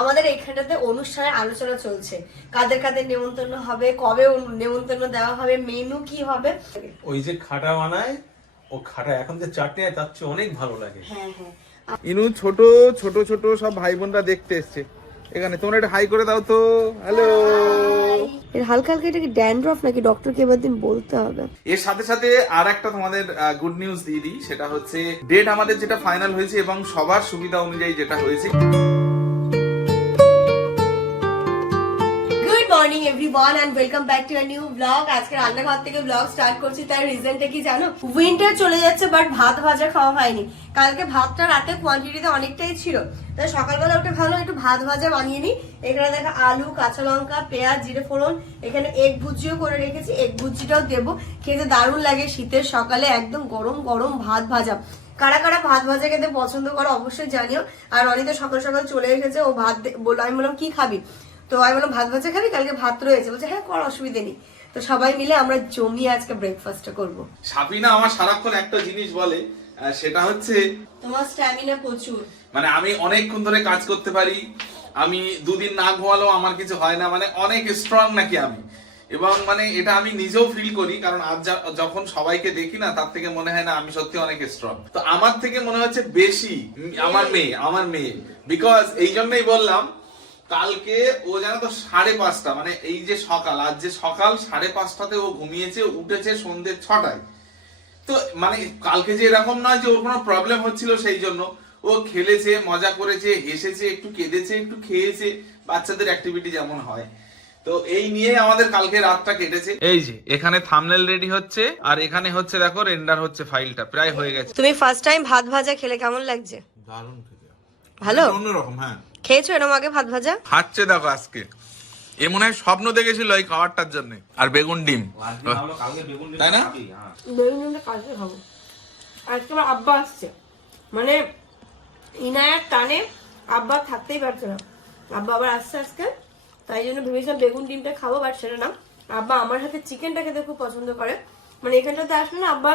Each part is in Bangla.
আমাদের এখানটাতে অনুষ্ঠানে আলোচনা চলছে। কাদের কাদের নেমন্তন্ন হবে কবে নেমন্তন্ন দেওয়া হবে মেনু কি হবে? ওই যে খাটা বানায় ও খাটা এখন যে চাটনি তার চেয়ে অনেক ভালো লাগে। হ্যাঁ হ্যাঁ। ইনু ছোট ছোট ছোট সব ভাই বোনরা দেখতে এসছে। এখানে তোমরা একটা হাই করে দাও তো। হ্যালো এর হালকা হালকা এটা কি ড্যান্ড্রফ নাকি? ডক্টরকে এবার দিন বলতে হবে। এর সাথে সাথে আর একটা তোমাদের গুড নিউজ দিয়ে দিই। সেটা হচ্ছে ডেট আমাদের যেটা ফাইনাল হয়েছে এবং সবার সুবিধা অনুযায়ী যেটা হয়েছে। Morning everyone and welcome back to new blog আজকে রান্নাঘর থেকে ব্লগ স্টার্ট করছি, তার রিজনটা কি জানো? উইন্টার চলে যাচ্ছে বাট ভাত ভাজা খাওয়া হয়নি। কালকে ভাতটা রাতে কোয়ান্টিটিতে অনেকটাই ছিল। তাই সকালবেলা উঠে ভালো একটু ভাত ভাজা বানিয়ে নিই। এখানে দেখো আলু, কাঁচা লঙ্কা, পেঁয়াজ, জিরে, ফোড়ন, এখানে এগ ভুজিও করে রেখেছি। এগ ভুজিটাও দেবো। খেতে দারুণ লাগে শীতের সকালে, একদম গরম গরম ভাত ভাজা। কারা কারা ভাত ভাজা খেতে পছন্দ করো অবশ্যই জানিও। আর অনিতা সকাল সকাল চলে এসেছে, ও ভাত বলল, আমি বললাম, কি খাবি? তো আমি বললাম ভাত ভাজা খাবি? কালকে ভাত রয়েছে। বলছে হ্যাঁ কর অসুবিধে নেই। তো সবাই মিলে আমরা জমিয়ে আজকে ব্রেকফাস্টটা করব। সাপিনা আমার সারাক্ষণ একটা জিনিস বলে সেটা হচ্ছে তোমার স্ট্যামিনা প্রচুর। মানে আমি অনেকক্ষণ ধরে কাজ করতে পারি আমি দুদিন না ঘুমালেও আমার কিছু হয় না মানে অনেক স্ট্রং নাকি আমি। এবং মানে এটা আমি নিজেও ফিল করি কারণ আজ যখন সবাইকে দেখি না তার থেকে মনে হয় না আমি সত্যি অনেক স্ট্রং তো আমার থেকে মনে হচ্ছে বেশি আমার মেয়ে আমার মেয়ে। বিকজ এই জন্যই বললাম কালকে ও জানো তো সাড়ে পাঁচটা মানে এই যে সকাল আজ যে সকাল সাড়ে পাঁচটাতে ও ঘুমিয়েছে উঠেছে সন্ধ্যে ছটায়। তো মানে কালকে যে এরকম নয় যে ওর কোনো প্রবলেম হচ্ছিল সেই জন্য। ও খেলেছে মজা করেছে হেসেছে একটু কেঁদেছে একটু খেয়েছে বাচ্চাদের অ্যাক্টিভিটি যেমন হয়। তো এই নিয়ে আমাদের কালকে রাতটা কেটেছে। এই যে এখানে থামনেল রেডি হচ্ছে আর এখানে হচ্ছে দেখো রেন্ডার হচ্ছে ফাইলটা প্রায় হয়ে গেছে। তুমি ফার্স্ট টাইম ভাত ভাজা খেলে কেমন লাগছে? দারুণ খেতে। ভালো? অন্যরকম হ্যাঁ। খেয়েছো এরম আগে ভাত ভাজা? খাচ্ছে দেখো আজকে। এ মনে হয় স্বপ্ন দেখেছিল এই খাবারটার জন্য। আর বেগুন ডিম। তাই না? বেগুনটা কালকে খাব। আজকে আমার আব্বা আসছে। মানে ইনায়ার টানে আব্বা থাকতেই পারছে না। আব্বা আবার আসছে আজকে। তাই জন্য ভেবেছিলাম বেগুন ডিমটা খাব বাট সেটা না। আব্বা আমার হাতে চিকেনটা খেতে খুব পছন্দ করে। মানে এখানটাতে আসলে না আব্বা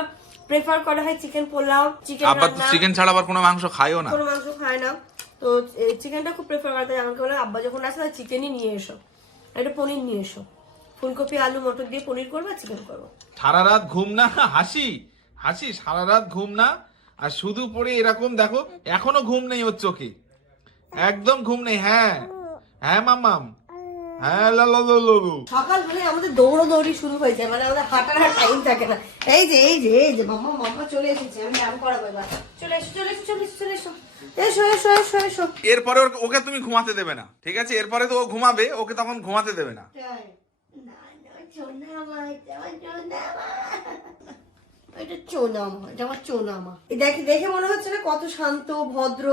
প্রেফার করা হয় চিকেন পোলাও চিকেন আব্বা তো চিকেন ছাড়া আবার কোনো মাংস খায়ও না। কোনো মাংস খায় না। তো চিকেনটা খুব প্রেফার করে, তাই আমাকে বলে, আব্বা, যখন আসে, তাহলে চিকেনই নিয়ে এসো। একটা পনির নিয়ে এসো। ফুলকপি, আলু, মটর দিয়ে পনির করব চিকেন করব? সারা রাত ঘুম না? হাসি? হাসি, সারা রাত ঘুম না? আর শুধু পড়ে এরকম, দেখো, এখনও ঘুম নেই ওর চোখে। একদম ঘুম নেই হ্যাঁ। হ্যাঁ মামাম হ্যাঁ। সকাল হলে আমাদের দৌড়োদৌড়ি শুরু হয়ে যায় মানে আমাদের হাঁটার আর টাইম থাকে না। এই যে এই যে এই যে মাম্মা মাম্মা চলে এসেছে আমি ব্যায়াম করাবো এবার। চলে এসো চলে এসো চলে এসো চলে এসো। এসো এসো এসো এসো। এরপরে ওকে তুমি ঘুমাতে দেবে না ঠিক আছে? এরপরে তো ও ঘুমাবে ওকে তখন ঘুমাতে দেবে না। এটা চোনামা এটা আমার চোনামা। দেখে দেখে মনে হচ্ছে না কত শান্ত ভদ্র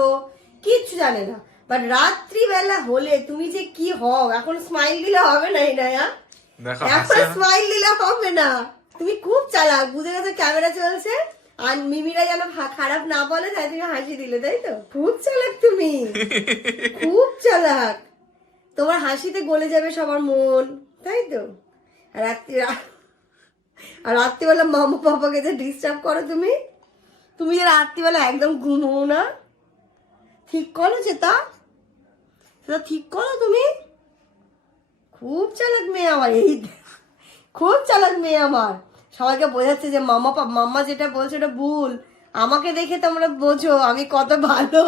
কিচ্ছু জানে না। বাট রাত্রিবেলা হলে তুমি যে কি হও এখন স্মাইল দিলে হবে না এটা এখন স্মাইল দিলে হবে না। তুমি খুব চালাক বুঝে গেছো ক্যামেরা চলছে? আর মিমিরা যেন খারাপ না বলে তাই তুমি হাসি দিলে তাই তো? খুব চালাক তুমি। খুব চালাক। তোমার হাসিতে গলে যাবে সবার মন তাই তো? আর রাত্রি আর রাত্রিবেলা মামা পাপাকে যে ডিস্টার্ব করো তুমি? তুমি যে রাত্রিবেলা একদম ঘুমো না। ঠিক করো সেটা সেটা ঠিক করো তুমি। খুব চালাক মেয়ে আমার এই খুব চালাক মেয়ে আমার। সবাইকে বোঝাচ্ছে যে মামা মাম্মা যেটা বলছে ওটা ভুল। আমাকে দেখে তোমরা বোঝো আমি কত ভালো।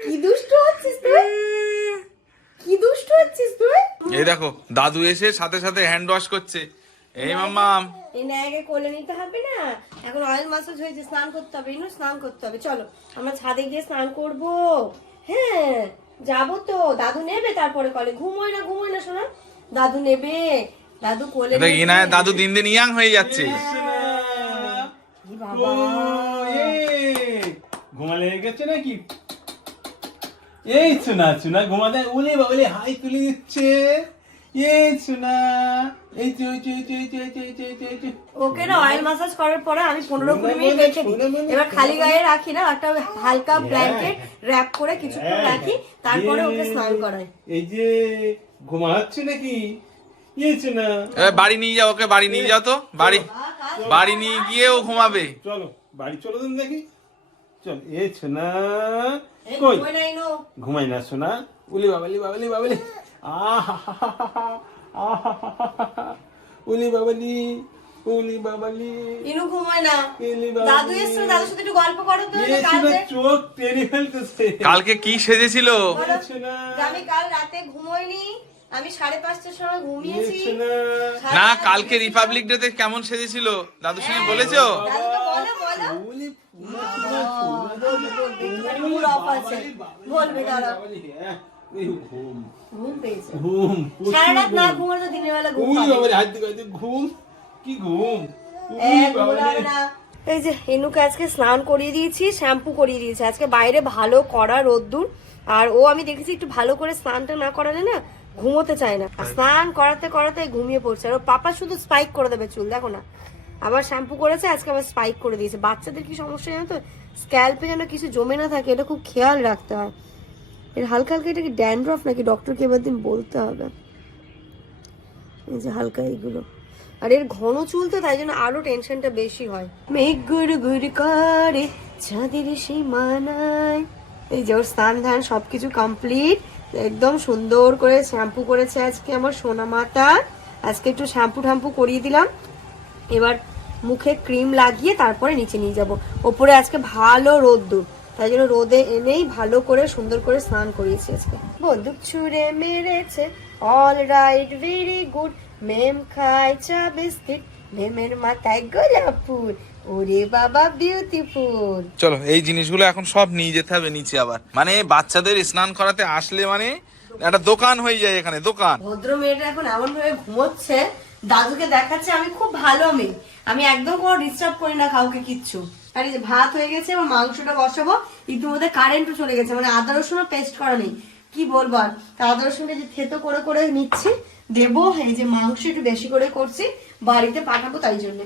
কি দুষ্ট হচ্ছিস তুই? কি দুষ্ট হচ্ছিস তুই? এই দেখো দাদু এসে সাথে সাথে হ্যান্ড ওয়াশ করছে। এই মাম্মাম। এই নায়কে কোলে নিতে হবে না। এখন অয়েল মাসাজ হয়েছে স্নান করতে হবে ইনু স্নান করতে হবে। চলো আমরা ছাদে গিয়ে স্নান করব। হ্যাঁ যাব তো। দাদু নেবে তারপরে কলে। ঘুমোয় না ঘুমোয় না শোনা দাদু নেবে। দাদু কোলে। ইনায় দাদু দিন দিন ইয়াং হয়ে যাচ্ছে। বাবা। ঘুমা লেগে গেছে নাকি? এই শোনা শোনা ঘুমাতে উলে বাবলে হাই তুলে দিচ্ছে। এই এই এই এই এই এই। ওকে না অয়েল মাসাজ করার পরে আমি পনেরো কুড়ি মিনিট রেখে দিই। এবার খালি গায়ে রাখি না একটা হালকা ব্ল্যাঙ্কেট র্যাপ করে কিছুক্ষণ রাখি তারপরে ওকে স্নান করাই। এই যে ঘুমাচ্ছে নাকি? এই বাড়ি নিয়ে যাও ওকে বাড়ি নিয়ে যাও তো বাড়ি বাড়ি নিয়ে গিয়ে ও ঘুমাবে। চলো বাড়ি চলো দিন দেখি। চল এই কই? নো। ঘুমাই না শোনা উলি বাবালি বাবালি বাবালি উলি বাবালি উলি বাবালি। ইনু ঘুমোয় না। ইলি বাবালি। দাদু দাদুর সাথে একটু গল্প করো তো চোখ টেনে ফেলতেছে। কালকে কি সেজেছিল? আমি কাল রাতে ঘুমোইনি আমি সাড়ে পাঁচটার সময় ঘুমিয়েছি। না। কালকে রিপাবলিক ডে তে কেমন সেজেছিল? দাদুর সঙ্গে বলেছ? দাদুকে বলো বলো। উলি একটুখানি মুড অফ আছে। বলবে হ্যাঁ, ঘুম। ঘুম পেয়েছে। ঘুম সারা রাত না ঘুমালে তো দিনের বেলা ঘুম উলি পাবে। হাত দিকে ঘুম। কি ঘুম। এই যে ইনুকে আজকে স্নান করিয়ে দিয়েছি শ্যাম্পু করিয়ে দিয়েছি। আজকে বাইরে ভালো কড়া রোদ্দুর। আর ও আমি দেখেছি একটু ভালো করে স্নানটা না করালে না ঘুমোতে চায় না। স্নান করাতে করাতে ঘুমিয়ে পড়ছে। আর ওর পাপা শুধু স্পাইক করে দেবে চুল দেখো না। আবার শ্যাম্পু করেছে আজকে আবার স্পাইক করে দিয়েছে। বাচ্চাদের কি সমস্যা জানো তো? স্ক্যাল্পে যেন কিছু জমে না থাকে এটা খুব খেয়াল রাখতে হয়। এর হালকা হালকা এটা কি ড্যান্ড্রফ নাকি? ডক্টরকে এবার দিন বলতে হবে। এই যে হালকা এইগুলো। আর এর ঘন চুল তো তাই জন্য আরও টেনশনটা বেশি হয়। মেঘ গুড় গুড় করে চাঁদের সীমানায়। এই যে ওর স্নান ধান সবকিছু কমপ্লিট একদম সুন্দর করে শ্যাম্পু করেছে আজকে আমার সোনা মাতা। আজকে একটু শ্যাম্পু ঠাম্পু করিয়ে দিলাম। এবার মুখে ক্রিম লাগিয়ে তারপরে নিচে নিয়ে যাব। ওপরে আজকে ভালো রোদ্দুর। তাই জন্য রোদে এনেই ভালো করে সুন্দর করে স্নান করিয়েছি আজকে। বন্দুক ছুঁড়ে মেরেছে অল রাইট ভেরি গুড মেম খায় চা বিস্কিট মেমের মাথায় গোলাপ ফুল। ওরে বাবা বিউটিফুল চলো এই জিনিসগুলো এখন সব নিয়ে যেতে হবে নিচে আবার। মানে বাচ্চাদের স্নান করাতে আসলে মানে একটা দোকান হয়ে যায় এখানে দোকান। ভদ্র মেয়েটা এখন এমন ভাবে ঘুমোচ্ছে দাদুকে দেখাচ্ছে আমি খুব ভালো মেয়ে। আমি একদম কোনো ডিস্টার্ব করি না কাউকে কিচ্ছু। আর এই যে ভাত হয়ে গেছে এবার মাংসটা বসাবো। ইতিমধ্যে কারেন্টও চলে গেছে মানে আদা রসুনও পেস্ট করা নেই। কি বলব আর? তা আদা রসুনটা যে থেতো করে করে নিচ্ছি দেবো এই যে মাংস একটু বেশি করে করছি বাড়িতে পাঠাবো তাই জন্য।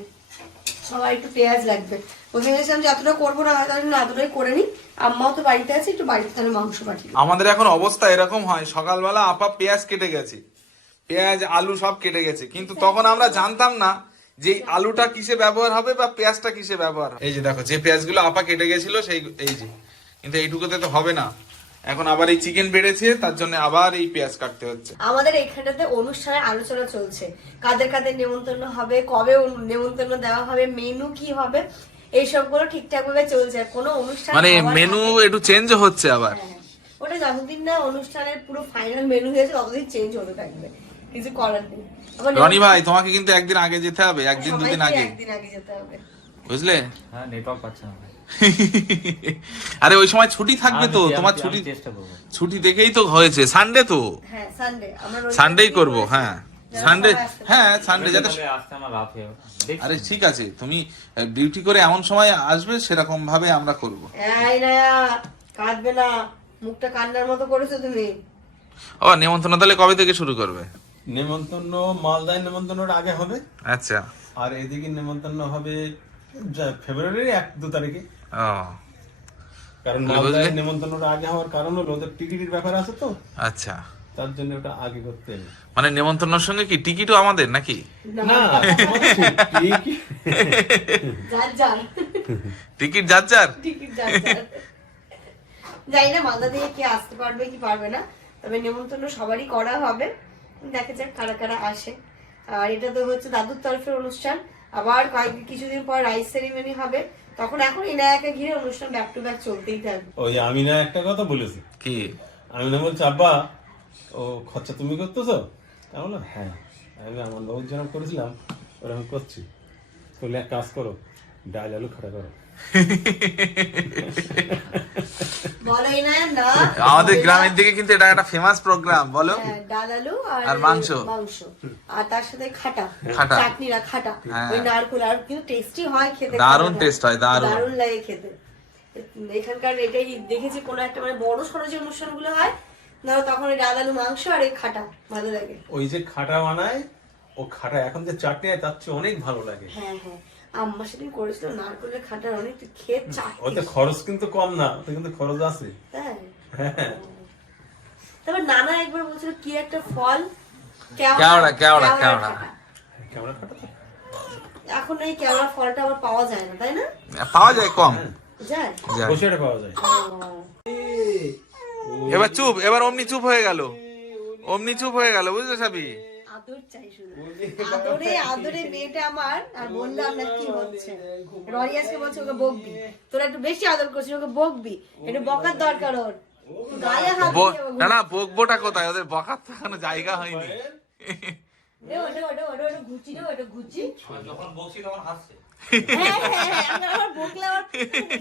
সবাই একটু পেঁয়াজ লাগবে। যতটা করব না হয়তো আমি এতটাই করে নিই। আম্মাও তো বাড়িতে আছে একটু বাড়িতে তাহলে মাংস পাঠিয়ে আমাদের এখন অবস্থা এরকম হয় সকালবেলা আপা পেঁয়াজ কেটে গেছে। পেঁয়াজ আলু সব কেটে গেছে। কিন্তু তখন আমরা জানতাম না যে আলুটা কিসে ব্যবহার হবে বা পেঁয়াজটা কিসে ব্যবহার হবে। এই যে দেখো যে পেঁয়াজগুলো আপা কেটে গেছিল সেই এই যে। কিন্তু এইটুকুতে তো হবে না। এখন আবার এই চিকেন বেড়েছে তার জন্য আবার এই পেঁয়াজ কাটতে হচ্ছে। আমাদের এখানটাতে অনুষ্ঠানের আলোচনা চলছে। কাদের কাদের নেমন্তন্ন হবে কবে নেমন্তন্ন দেওয়া হবে মেনু কি হবে এই সবগুলো ঠিকঠাক ভাবে চলছে কোনো অনুষ্ঠান মানে মেনু একটু চেঞ্জ হচ্ছে আবার। হ্যাঁ, ওটা যতদিন না অনুষ্ঠানের পুরো ফাইনাল মেনু হয়েছে ততদিন চেঞ্জ হতে থাকবে। কিছু করার নেই। রনি ভাই তোমাকে কিন্তু একদিন আগে যেতে হবে একদিন দুদিন আগে। একদিন আগে যেতে হবে। বুঝলে? হ্যাঁ নেটওয়ার্ক পাচ্ছে না। আরে ওই সময় ছুটি থাকবে তো তোমার ছুটি আমি চেষ্টা করব। ছুটি দেখেই তো হয়েছে সানডে তো। হ্যাঁ সানডে সানডেই করব হ্যাঁ। সানডে। হ্যাঁ সানডে যাতে হয়ে। দেখছি। আরে ঠিক আছে তুমি ডিউটি করে এমন সময় আসবে সেরকম ভাবে আমরা করব। এই না কাঁদবে না। মুখটা কান্নার মতো করেছ তুমি। ও নেমন্তন্ন তাহলে কবে থেকে শুরু করবে? নেমন্তন্ন মালদায় নেমন্তন্নটা আগে হবে। আচ্ছা। আর এদিকে নেমন্তন্ন হবে ফেব্রুয়ারির এক দু তারিখে। কারণ মালদায়? নেমন্তন্নটা আগে হওয়ার কারণ হলো ওদের টিকিটের ব্যাপার আছে তো। আচ্ছা। তার জন্য ওটা আগে করতে মানে নেমন্তন্নর সঙ্গে কি টিকিটও আমাদের নাকি? না। টিকিট যার যার। টিকিট যার যার। জানি না মালদা থেকে কে আসতে পারবে কি পারবে না তবে নেমন্তন্ন সবারই করা হবে। দেখা যাক কারা কারা আসে। আর এটা তো হচ্ছে দাদুর তরফের অনুষ্ঠান। আবার কয়েক কিছুদিন পর রাইস সেরিমনি হবে। তখন এখন এনায়াকে ঘিরে অনুষ্ঠান ব্যাক টু ব্যাক চলতেই থাকবে। ওই আমি আমিনা একটা কথা বলেছে। কি? আমিনা বলছে আব্বা ও খরচা তুমি করতেছো? তা বললাম হ্যাঁ। আমি আমার লোক যেরকম করেছিলাম ওরকম করছি। বলে এক কাজ করো ডাল আলু খাটা করো। না আমাদের গ্রামের দিকে কিন্তু এটা একটা ফেমাস প্রোগ্রাম বলো। হ্যাঁ, ডাল আলু আর মাংস। মাংস। আর তার সাথে খাটা। খাটা। চাটনিরা খাটা। হ্যাঁ। ওই নারকুল আর কিন্তু টেস্টি হয় খেতে। দারুণ taste হয়, দারুণ। দারুণ লাগে খেতে। এখানকার এটাই দেখেছি কোনো একটা মানে বড় সড়ো যে অনুষ্ঠানগুলো হয় ধরো তখন ওই ডাল আলু মাংস আর এই খাটা ভালো লাগে। ওই যে খাটা বানায় ও খাটা এখন যে চাটনি হয় তার চেয়ে অনেক ভালো লাগে। হ্যাঁ হ্যাঁ। আম্মা সেদিন করেছিল নারকুলের খাটার অনেক খেয়ে ওতে খরচ কিন্তু কম না ওতে কিন্তু খরচ আছে। তাই? হ্যাঁ। তারপর নানা একবার বলছিল কি একটা ফল? কেওড়া, কেওড়া, কেওড়া। তো? এখন এই কেওড়া ফলটা আবার পাওয়া যায় না তাই না? পাওয়া যায় কম। যায়? যায়। বসে পাওয়া যায়। এবার চুপ এবার অমনি চুপ হয়ে গেল। অমনি চুপ হয়ে গেল বুঝলে সাবি? আদর চাই শুধু। আদরে আদরে মেয়েটা আমার আর বললাম না কি হচ্ছে? আজকে বলছে ওকে বকবি। তোরা একটু বেশি আদর করছিস ওকে বকবি। একটু বকার দরকার ওর। গায়ে হাত ব- দিয়ে ওকে না না বকবোটা কোথায়? ওদের বকার তো জায়গা হয়নি। যখন তখন হাসছে। হ্যাঁ হ্যাঁ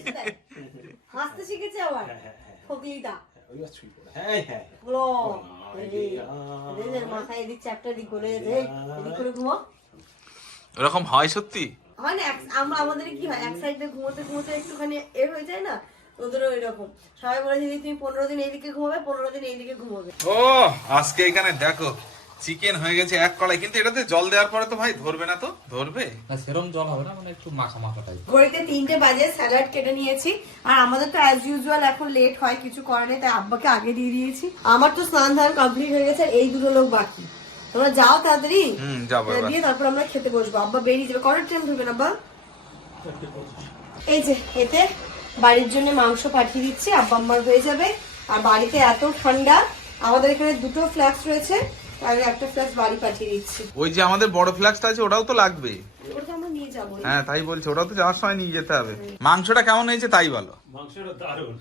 হ্যাঁ হাসতে শিখেছে আবার ছুঁই পড়ে। হ্যাঁ হ্যাঁ। এরকম হয় সত্যি হয় না আমরা আমাদের কি হয় এক সাইডে ঘুমোতে ঘুমোতে একটুখানি এ হয়ে যায় না ওদেরও এরকম সবাই বলে যদি তুমি পনেরো দিন এইদিকে ঘুমাবে পনেরো দিন এইদিকে ঘুমাবে ও আজকে এখানে দেখো চিকেন হয়ে গেছে এক কড়াই কিন্তু এটাতে জল দেওয়ার পরে তো ভাই ধরবে না তো? ধরবে? না সেরম জল হবে না মানে একটু মাখা মাখা টাইপ ঘড়িতে তিনটে বাজে স্যালাড কেটে নিয়েছি। আর আমাদের তো অ্যাজ ইউজুয়াল এখন লেট হয় কিছু করে নেই তাই আব্বাকে আগে দিয়ে দিয়েছি। আমার তো স্নান ধান কমপ্লিট হয়ে গেছে আর এই দুটো লোক বাকি। তোমরা যাও তাড়াতাড়ি। হুম যাব হ্যাঁ, এবার। দিয়ে তারপর আমরা খেতে বসবো। আব্বা বেরিয়ে যাবে। কটার ট্রেন ধরবেন আব্বা? এই যে এতে বাড়ির জন্য মাংস পাঠিয়ে দিচ্ছি। আব্বা আম্মার হয়ে যাবে। আর বাড়িতে এত ঠান্ডা আমাদের এখানে দুটো ফ্ল্যাক্স রয়েছে। আমি একটা ফ্ল্যাক্স বাড়ি পাঠিয়ে দিচ্ছি। ওই যে আমাদের বড় ফ্ল্যাক্সটা আছে ওটাও তো লাগবে। ওটা আমরা নিয়ে যাব। হ্যাঁ তাই বলছি ওটাও তো যাওয়ার সময় নিয়ে যেতে হবে। মাংসটা কেমন হয়েছে তাই বলো। মাংসটা দারুণ।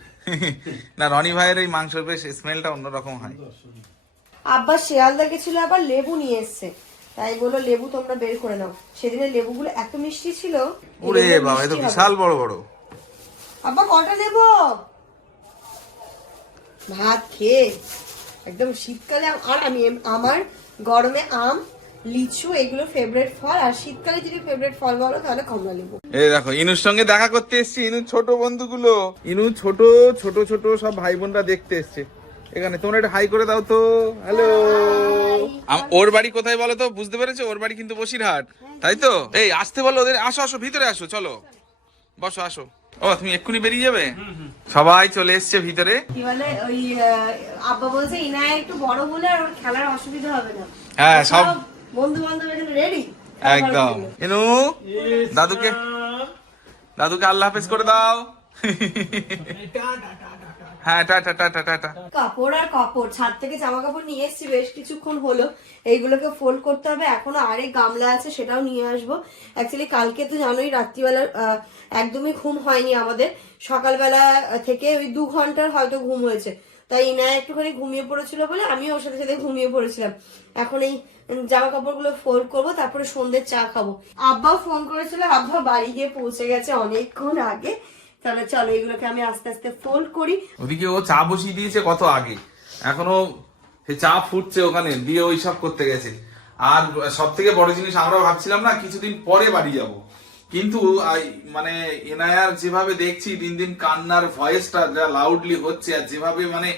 না রনি ভাইয়ের এই মাংসের বেশ স্মেলটা অন্যরকম হয়। আব্বা শিয়ালদা গেছিল আবার লেবু নিয়ে এসছে। তাই বলল লেবু তোমরা বের করে নাও। সেদিনের লেবুগুলো এত মিষ্টি ছিল ওরে বাবা। বিশাল বড় বড়। আব্বা কটা নেব ভাত খেয়ে একদম শীতকালে আম- আর আমি আমার গরমে আম লিচু এগুলো ফেভারিট ফল। আর শীতকালে যদি ফেভারিট ফল বলো তাহলে কমলা লেবু। এই দেখো ইনুর সঙ্গে দেখা করতে এসেছি ইনুর ছোট বন্ধুগুলো। ইনু ছোট ছোট ছোট সব ভাই বোনরা দেখতে এসছে। এখানে তোমরা একটা হাই করে দাও তো। হ্যালো ওর বাড়ি কোথায় বলো তো? বুঝতে পেরেছ? ওর বাড়ি কিন্তু বসিরহাট তাই তো? এই আসতে বলো ওদের। আসো আসো ভিতরে আসো চলো। বসো আসো। ও তুমি এক্ষুনি বেরিয়ে যাবে? সবাই চলে এসছে ভিতরে। কি বলে ওই আব্বা বলছে ইনায় একটু বড় বলে আর ওর খেলার অসুবিধা হবে না। হ্যাঁ, সব- বন্ধু বান্ধব এখানে রেডি একদম। ইনু দাদুকে দাদুকে আল্লাহ হাফেজ করে দাও। হ্যাঁ টাটা টাটা টাটা কাপড় আর কাপড়, ছাদ থেকে জামা কাপড় নিয়ে এসেছি বেশ কিছুক্ষণ হলো। এইগুলোকে ফোল্ড করতে হবে। আরেক গামলা আছে, সেটাও নিয়ে আসব। অ্যাকচুয়ালি কালকে তো জানোই রাত্রিবেলা একদমই ঘুম হয়নি আমাদের। সকালবেলা থেকে ওই দু ঘণ্টার হয়তো ঘুম হয়েছে। তাই ইনায় একটুখানি ঘুমিয়ে পড়েছিল বলে আমিও ওর সাথে সাথে ঘুমিয়ে পড়েছিলাম। এখন এই জামা কাপড়গুলো ফোল্ড করব, তারপরে সন্ধ্যের চা খাব। আব্বা ফোন করেছিল, আব্বা বাড়ি গিয়ে পৌঁছে গেছে অনেকক্ষণ আগে। তাহলে চলো এগুলোকে আমি আস্তে আস্তে ফোল্ড করি। ওদিকে ও চা বসিয়ে দিয়েছে কত আগে। এখনও সে চা ফুটছে ওখানে, দিয়ে ওই সব করতে গেছে। আর সব থেকে বড় জিনিস আমরা ভাবছিলাম না, কিছুদিন পরে বাড়ি যাব। কিন্তু মানে এনায়ার যেভাবে দেখছি, দিন দিন কান্নার ভয়েসটা যা লাউডলি হচ্ছে, আর যেভাবে মানে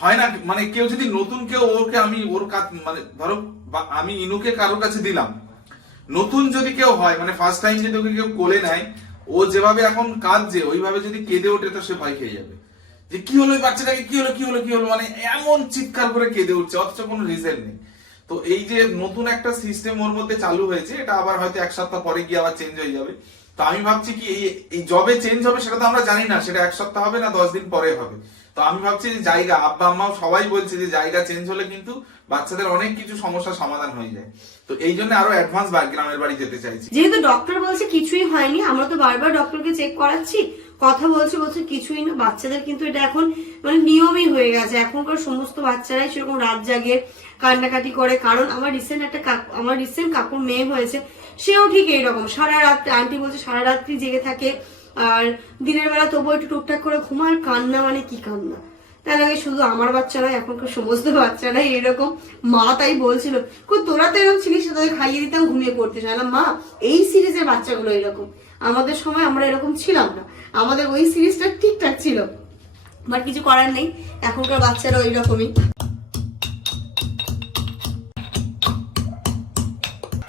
হয় না মানে কেউ যদি নতুন কেউ ওকে আমি, ওর কাছ মানে ধরো আমি ইনুকে কারোর কাছে দিলাম। নতুন যদি কেউ হয় মানে ফার্স্ট টাইম যদি ওকে কেউ কোলে নেয় ও যেভাবে এখন কাঁদছে, ওইভাবে যদি কেঁদে ওঠে, তো সে ভয় খেয়ে যাবে। যে কি হলো বাচ্চাটাকে, কি হলো কি হলো কি হলো মানে এমন চিৎকার করে কেঁদে উঠছে, অথচ কোনো রিজন নেই। তো এই যে নতুন একটা সিস্টেম ওর মধ্যে চালু হয়েছে, এটা আবার হয়তো এক সপ্তাহ পরে গিয়ে আবার চেঞ্জ হয়ে যাবে। তো আমি ভাবছি কি, এই জবে চেঞ্জ হবে সেটা তো আমরা জানি না, সেটা এক সপ্তাহ হবে না, দশ দিন পরে হবে। তো আমি ভাবছি যে জায়গা, আব্বা আম্মাও সবাই বলছে যে জায়গা চেঞ্জ হলে কিন্তু বাচ্চাদের অনেক কিছু সমস্যার সমাধান হয়ে যায়। তো এই জন্য আরও অ্যাডভান্স গ্রামের বাড়ি যেতে চাইছি। যেহেতু ডক্টর বলছে কিছুই হয়নি, আমরা তো বারবার ডক্টরকে চেক করাচ্ছি, কথা বলছে বলছে কিছুই না, বাচ্চাদের কিন্তু এটা এখন মানে নিয়মই হয়ে গেছে। এখনকার সমস্ত বাচ্চারাই সেরকম রাত জাগে, কান্নাকাটি করে। কারণ আমার রিসেন্ট একটা আমার রিসেন্ট কাকুর মেয়ে হয়েছে, সেও ঠিক এইরকম। সারা রাত আন্টি বলছে সারা রাত্রি জেগে থাকে। আর দিনের বেলা তবুও একটু টুকটাক করে ঘুমার, কান্না মানে কি কান্না? তার আগে শুধু আমার বাচ্চারা, এখনকার সমস্ত বাচ্চারাই এরকম মা তাই বলছিল তোরা তো এরকম ছিলিস তোদের খাইয়ে দিতাম ঘুমিয়ে পড়তে। না মা, এই সিরিজের বাচ্চাগুলো এরকম। আমাদের সময় আমরা এরকম ছিলাম না। আমাদের ওই সিরিজটা ঠিকঠাক ছিল। বাট কিছু করার নেই, এখনকার বাচ্চারা ওই রকমই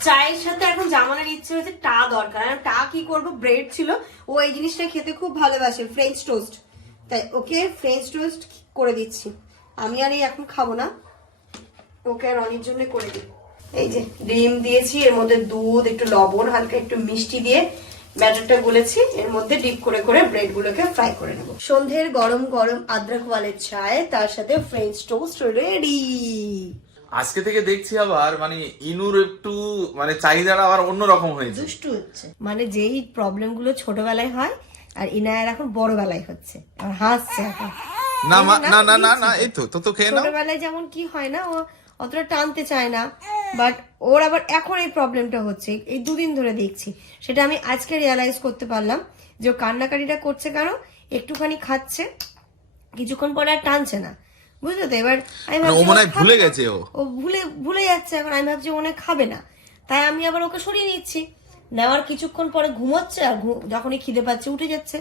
চায়ের সাথে এখন জামানের ইচ্ছে হয়েছে টা দরকার। আর টা কি করব? ব্রেড ছিল। ও এই জিনিসটা খেতে খুব ভালোবাসে ফ্রেঞ্চ টোস্ট তাই ওকে ফ্রেঞ্চ টোস্ট করে দিচ্ছি। আমি আর এই এখন খাব না। ওকে আর অনেক জন্য করে দিই। এই যে ডিম দিয়েছি, এর মধ্যে দুধ, একটু লবণ, হালকা একটু মিষ্টি দিয়ে ব্যাটারটা গুলেছি। এর মধ্যে ডিপ করে করে ব্রেড গুলোকে ফ্রাই করে নেব। সন্ধ্যের গরম গরম আদ্রাক ওয়ালের চায়, তার সাথে ফ্রেঞ্চ টোস্ট রেডি আজকে থেকে দেখছি আবার মানে ইনুর একটু মানে চাহিদাটা আবার অন্যরকম হয়েছে। দুষ্টু হচ্ছে। মানে যেই প্রবলেমগুলো ছোটবেলায় হয় আর ইনায়ার এখন বড়বেলায় হচ্ছে। আর হাসছে এখন। না না না না না এই তো তো তো খেয়ে নাও। ছোটবেলায় যেমন কি হয় না ও অতটা টানতে চায় না বাট ওর আবার এখন এই প্রবলেমটা হচ্ছে। এই দুদিন ধরে দেখছি। সেটা আমি আজকে রিয়ালাইজ করতে পারলাম যে ও কান্নাকাটিটা করছে কেন একটুখানি খাচ্ছে কিছুক্ষণ পরে আর টানছে না। বুঝলো তো? এবার আমি মানে ও মনে হয় ভুলে গেছে ও। ও ভুলে ভুলে যাচ্ছে এখন আমি ভাবছি মনে খাবে না। তাই আমি আবার ওকে সরিয়ে নিচ্ছি। নেওয়ার কিছুক্ষণ পরে ঘুমোচ্ছে আর যখনই খিদে পাচ্ছে উঠে যাচ্ছে।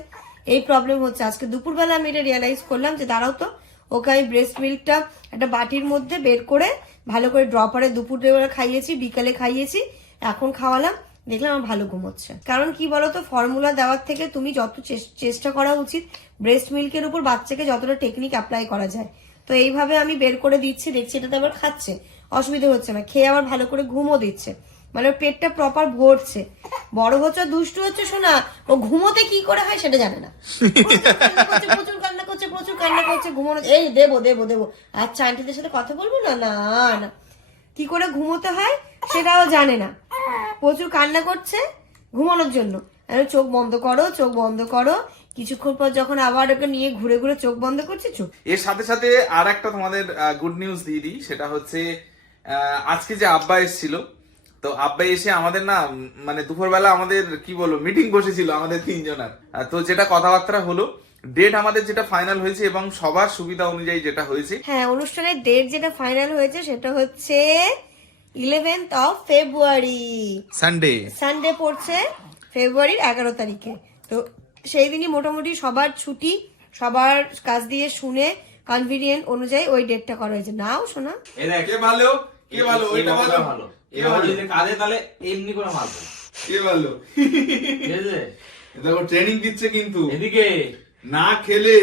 এই প্রবলেম হচ্ছে। আজকে দুপুরবেলা আমি এটা রিয়ালাইজ করলাম যে দাঁড়াও তো ওকে আমি ব্রেস্ট মিল্কটা একটা বাটির মধ্যে বের করে ভালো করে ড্রপারে দুপুর খাইয়েছি বিকালে খাইয়েছি এখন খাওয়ালাম। দেখলাম আমার ভালো ঘুমোচ্ছে। কারণ কি বলতো? ফর্মুলা দেওয়ার থেকে তুমি যত চেষ্টা করা উচিত ব্রেস্ট মিল্কের উপর বাচ্চাকে যতটা টেকনিক অ্যাপ্লাই করা যায়। তো এইভাবে আমি বের করে দিচ্ছি, দেখছি এটাতে আবার খাচ্ছে। অসুবিধা হচ্ছে না। খেয়ে আবার ভালো করে ঘুমও দিচ্ছে। মানে পেটটা প্রপার ভরছে। বড় হচ্ছে, দুষ্টু হচ্ছে, শোনা, ও ঘুমোতে কি করে হয় সেটা জানে না। প্রচুর কান্না করছে, প্রচুর কান্না করছে ঘুমানো, এই দেবো দেবো দেবো। আচ্ছা আন্টিদের সাথে কথা বলব? না না না। কি করে ঘুমোতে হয় সেটাও জানে না। প্রচুর কান্না করছে ঘুমানোর জন্য। চোখ বন্ধ করো, চোখ বন্ধ করো। কিছুক্ষণ পর যখন আবার ওকে নিয়ে ঘুরে ঘুরে চোখ বন্ধ করছে চোখ এর সাথে সাথে আর একটা তোমাদের গুড নিউজ দিয়ে দিই সেটা হচ্ছে আজকে যে আব্বা এসেছিল তো আব্বা এসে আমাদের না মানে দুপুরবেলা আমাদের কি বলব মিটিং বসেছিল আমাদের তিনজনের। তো যেটা কথাবার্তা হলো ডেট আমাদের যেটা ফাইনাল হয়েছে এবং সবার সুবিধা অনুযায়ী যেটা হয়েছে। হ্যাঁ অনুষ্ঠানের ডেট যেটা ফাইনাল হয়েছে সেটা হচ্ছে eleventh of February Sunday Sunday পড়ছে ফেব্রুয়ারির এগারো তারিখে। তো সেই দিনই মোটামুটি সবার ছুটি সবার কাজ দিয়ে শুনে কনভিনিয়েন্ট অনুযায়ী ওই ডেটটা করা। হয়েছে নাও শোনা এটা দেখ কে ভালো? কে ভালো? ওইটা ভালো। ভালো। কে ভালো? যদি কাজে তাহলে এমনি করে মারবো কে ভালো? ঠিক আছে? দেখো ট্রেনিং দিচ্ছে কিন্তু। এদিকে। না খেলে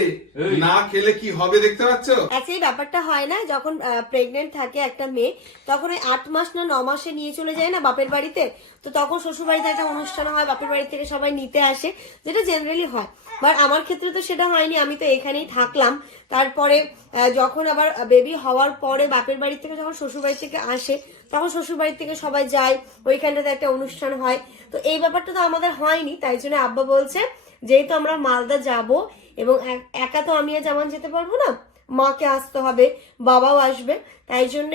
এই। না খেলে কি হবে দেখতে পাচ্ছো? অ্যাকচুয়ালি ব্যাপারটা হয় না যখন প্রেগনেন্ট থাকে একটা মেয়ে তখন ওই আট মাস না ন মাসে নিয়ে চলে যায় না বাপের বাড়িতে? তো তখন শ্বশুর বাড়িতে একটা অনুষ্ঠান হয় বাপের বাড়ি থেকে সবাই নিতে আসে যেটা জেনারেলি হয়। বাট আমার ক্ষেত্রে তো সেটা হয়নি আমি তো এখানেই থাকলাম। তারপরে যখন আবার বেবি হওয়ার পরে বাপের বাড়ি থেকে যখন শ্বশুর বাড়ি থেকে আসে তখন শ্বশুর বাড়ি থেকে সবাই যায় ওইখানটাতে একটা অনুষ্ঠান হয়। তো এই ব্যাপারটা তো আমাদের হয়নি তাই জন্য আব্বা বলছে যেহেতু আমরা মালদা যাব এবং একা তো আমি আর যেমন যেতে পারব না মাকে আসতে হবে বাবাও আসবে। তাই জন্য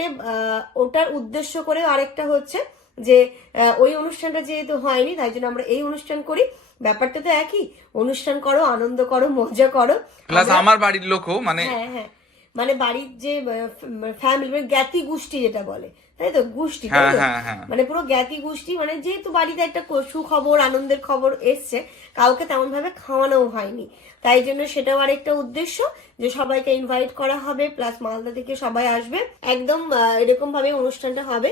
ওটার উদ্দেশ্য করে আরেকটা হচ্ছে যে ওই অনুষ্ঠানটা যেহেতু হয়নি তাই জন্য আমরা এই অনুষ্ঠান করি। ব্যাপারটা তো একই অনুষ্ঠান করো আনন্দ করো মজা করো। প্লাস আমার বাড়ির লোকও মানে হ্যাঁ হ্যাঁ। মানে বাড়ির যে ফ্যামিলি মানে জ্ঞাতি গোষ্ঠী যেটা বলে তাই তো? গোষ্ঠী হ্যাঁ? হ্যাঁ, হ্যাঁ। মানে পুরো জ্ঞাতি গোষ্ঠী মানে যেহেতু বাড়িতে একটা সুখবর আনন্দের খবর এসছে কাউকে তেমন ভাবে খাওয়ানো হয়নি। তাই জন্য সেটাও আরেকটা উদ্দেশ্য যে সবাইকে ইনভাইট করা হবে প্লাস মালদা থেকে সবাই আসবে। একদম এরকম ভাবে অনুষ্ঠানটা হবে।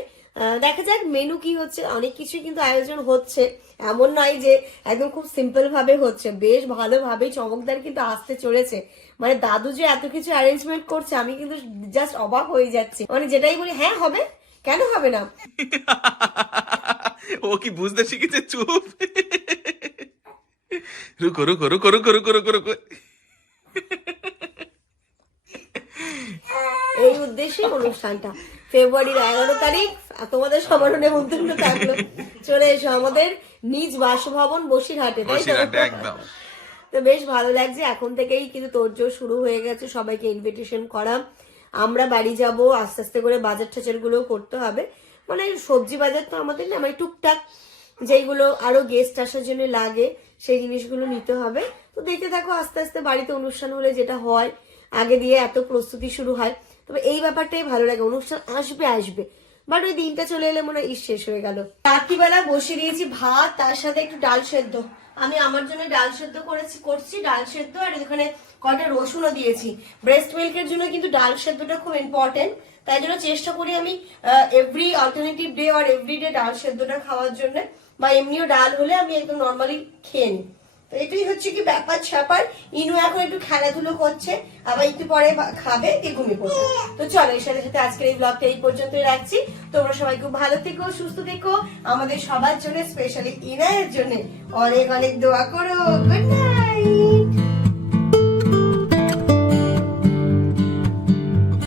দেখা যাক মেনু কি হচ্ছে। অনেক কিছুই কিন্তু আয়োজন হচ্ছে। এমন নয় যে একদম খুব সিম্পল ভাবে হচ্ছে। বেশ ভালোভাবেই চমকদার কিন্তু আসতে চলেছে। মানে দাদু যে এত কিছু অ্যারেঞ্জমেন্ট করছে আমি কিন্তু জাস্ট অবাক হয়ে যাচ্ছি। মানে যেটাই বলি হ্যাঁ হবে। কেন হবে না? ও কি বুঝতে শিখেছে? চুপ। রুকো রুকো রুকো রুকো রুকো রুকো রুকো। এই উদ্দেশ্যেই অনুষ্ঠানটা। ফেব্রুয়ারির এগারো তারিখ তোমাদের সবার নেমন্তন্ন থাকল। চলে এসো আমাদের নিজ বাসভবন বসিরহাটে তাই তো? একদম। তো বেশ ভালো লাগছে। এখন থেকেই কিন্তু তোরজোর শুরু হয়ে গেছে। সবাইকে ইনভিটেশন করা। আমরা বাড়ি যাব, আস্তে আস্তে করে বাজার টাজারগুলো করতে হবে। মানে সবজি বাজার তো আমাদের না মানে টুকটাক যেইগুলো আরও গেস্ট আসার জন্য লাগে, সেই জিনিসগুলো নিতে হবে। তো দেখতে থাকো, আস্তে আস্তে বাড়িতে অনুষ্ঠান হলে যেটা হয়, আগে দিয়ে এত প্রস্তুতি শুরু হয়। তবে এই ব্যাপারটাই ভালো লাগে, অনুষ্ঠান আসবে আসবে। বাট ওই দিনটা চলে এলে মনে হয় শেষ হয়ে গেল। রাত্রিবেলা বসিয়ে দিয়েছি ভাত, তার সাথে একটু ডাল সেদ্ধ। আমি আমার জন্য ডাল সেদ্ধ করেছি, করছি ডাল সেদ্ধ, আর এখানে কয়টা রসুনও দিয়েছি। ব্রেস্ট মিল্কের জন্য কিন্তু ডাল সেদ্ধটা খুব ইম্পর্টেন্ট তাই জন্য চেষ্টা করি আমি এভরি অল্টারনেটিভ ডে আর এভরি ডে ডাল সেদ্ধটা খাওয়ার জন্য, বা এমনিও ডাল হলে আমি একদম নর্মালি খেয়ে নিই। এটাই হচ্ছে কি ব্যাপার স্যাপার। ইনু এখন একটু খেলাধুলো করছে, আবার একটু পরে খাবে, দিয়ে ঘুমিয়ে পড়বে। তো চলো এর সাথে সাথে আজকের এই ব্লগটা এই পর্যন্তই রাখছি। তোমরা সবাই খুব ভালো থেকো, সুস্থ থেকো। আমাদের সবার জন্য স্পেশালি ইনায়ের জন্য অনেক অনেক দোয়া করো। Good night